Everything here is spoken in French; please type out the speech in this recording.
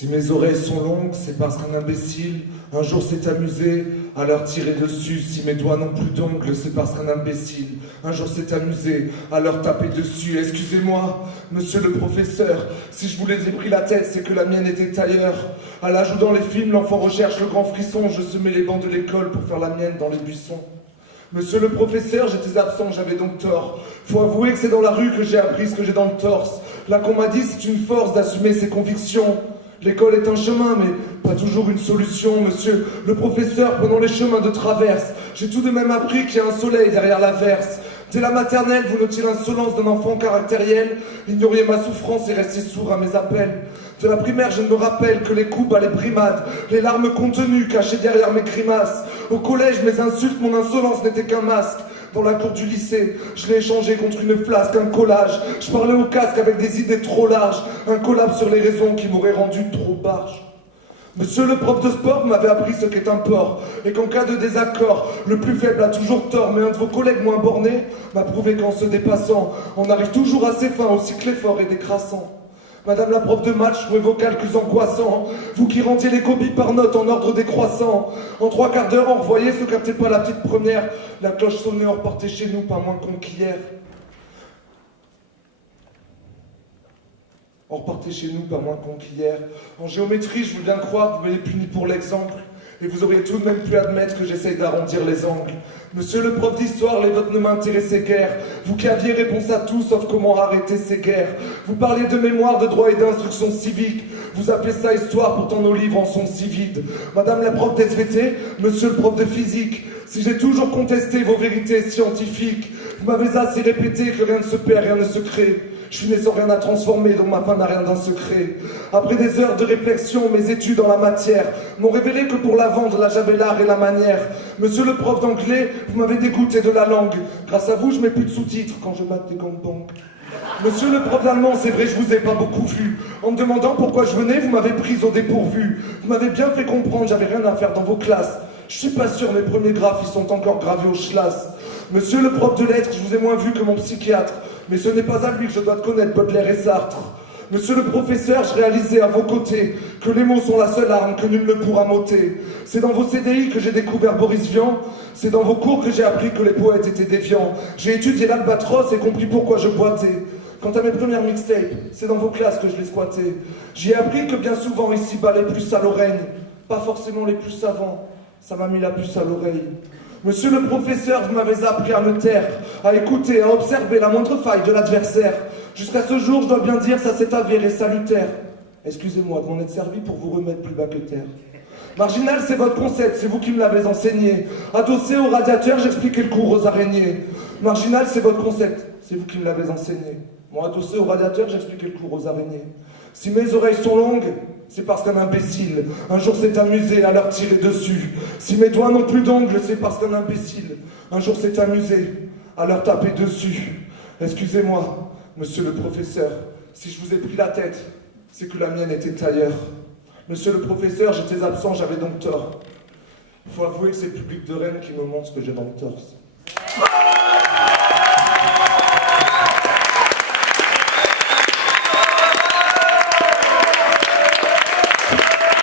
Si mes oreilles sont longues, c'est parce qu'un imbécile, un jour s'est amusé à leur tirer dessus. Si mes doigts n'ont plus d'ongles, c'est parce qu'un imbécile, un jour s'est amusé à leur taper dessus. Excusez-moi, monsieur le professeur, si je vous les ai pris la tête, c'est que la mienne était ailleurs. À l'âge où dans les films, l'enfant recherche le grand frisson, je semais les bancs de l'école pour faire la mienne dans les buissons. Monsieur le professeur, j'étais absent, j'avais donc tort. Faut avouer que c'est dans la rue que j'ai appris ce que j'ai dans le torse. Là qu'on m'a dit, c'est une force d'assumer ses convictions. L'école est un chemin, mais pas toujours une solution, monsieur. Le professeur, prenant les chemins de traverse, j'ai tout de même appris qu'il y a un soleil derrière l'averse. Dès la maternelle, vous notiez l'insolence d'un enfant caractériel, ignoriez ma souffrance et restiez sourd à mes appels. De la primaire, je ne me rappelle que les coups à les brimades, les larmes contenues cachées derrière mes grimaces. Au collège, mes insultes, mon insolence n'était qu'un masque. Dans la cour du lycée, je l'ai échangé contre une flasque, un collage. Je parlais au casque avec des idées trop larges, un collab sur les raisons qui m'auraient rendu trop barge. Monsieur le prof de sport m'avait appris ce qu'est un port, et qu'en cas de désaccord, le plus faible a toujours tort, mais un de vos collègues moins bornés m'a prouvé qu'en se dépassant, on arrive toujours à ses fins, aussi que l'effort est décrassant. Madame la prof de maths, je trouvais vos calculs angoissants. Vous qui rendiez les copies par notes en ordre décroissant. En 3/4 d'heure, on revoyait ce captait pas la petite première. La cloche sonnait, on repartait chez nous, pas moins con qu'hier. On repartait chez nous, pas moins con qu'hier. En géométrie, je veux bien croire, vous m'avez puni pour l'exemple. Et vous auriez tout de même pu admettre que j'essaye d'arrondir les angles. Monsieur le prof d'histoire, les votes ne m'intéressaient guère. Vous qui aviez réponse à tout, sauf comment arrêter ces guerres. Vous parliez de mémoire, de droit et d'instruction civique. Vous appelez ça histoire, pourtant nos livres en sont si vides. Madame la prof d'SVT, monsieur le prof de physique, si j'ai toujours contesté vos vérités scientifiques, vous m'avez assez répété que rien ne se perd, rien ne se crée. Je suis né sans rien à transformer, donc ma fin n'a rien d'un secret. Après des heures de réflexion, mes études en la matière m'ont révélé que pour la vendre, là j'avais l'art et la manière. Monsieur le prof d'anglais, vous m'avez dégoûté de la langue. Grâce à vous, je mets plus de sous-titres quand je mate des gangbangs. Monsieur le prof d'allemand, c'est vrai, je vous ai pas beaucoup vu. En me demandant pourquoi je venais, vous m'avez prise au dépourvu. Vous m'avez bien fait comprendre, j'avais rien à faire dans vos classes. Je suis pas sûr, mes premiers graphes, ils sont encore gravés au schlass. Monsieur le prof de lettres, je vous ai moins vu que mon psychiatre. Mais ce n'est pas à lui que je dois te connaître, Baudelaire et Sartre. Monsieur le professeur, je réalisais à vos côtés que les mots sont la seule arme que nul ne pourra m'ôter. C'est dans vos CDI que j'ai découvert Boris Vian. C'est dans vos cours que j'ai appris que les poètes étaient déviants. J'ai étudié l'Albatros et compris pourquoi je boitais. Quant à mes premières mixtapes, c'est dans vos classes que je les squattais. J'y ai appris que bien souvent ici-bas les plus salauds règnent, pas forcément les plus savants. Ça m'a mis la puce à l'oreille. Monsieur le professeur, vous m'avez appris à me taire, à écouter, à observer la moindre faille de l'adversaire. Jusqu'à ce jour, je dois bien dire, ça s'est avéré salutaire. Excusez-moi de m'en être servi pour vous remettre plus bas que terre. Marginal, c'est votre concept, c'est vous qui me l'avez enseigné. Adossé au radiateur, j'expliquais le cours aux araignées. Marginal, c'est votre concept, c'est vous qui me l'avez enseigné. Moi, adossé au radiateur, j'expliquais le cours aux araignées. Si mes oreilles sont longues, c'est parce qu'un imbécile, un jour s'est amusé à leur tirer dessus. Si mes doigts n'ont plus d'ongles, c'est parce qu'un imbécile, un jour s'est amusé à leur taper dessus. Excusez-moi, monsieur le professeur, si je vous ai pris la tête, c'est que la mienne était ailleurs. Monsieur le professeur, j'étais absent, j'avais donc tort. Il faut avouer que c'est le public de Rennes qui me montre ce que j'ai dans le torse.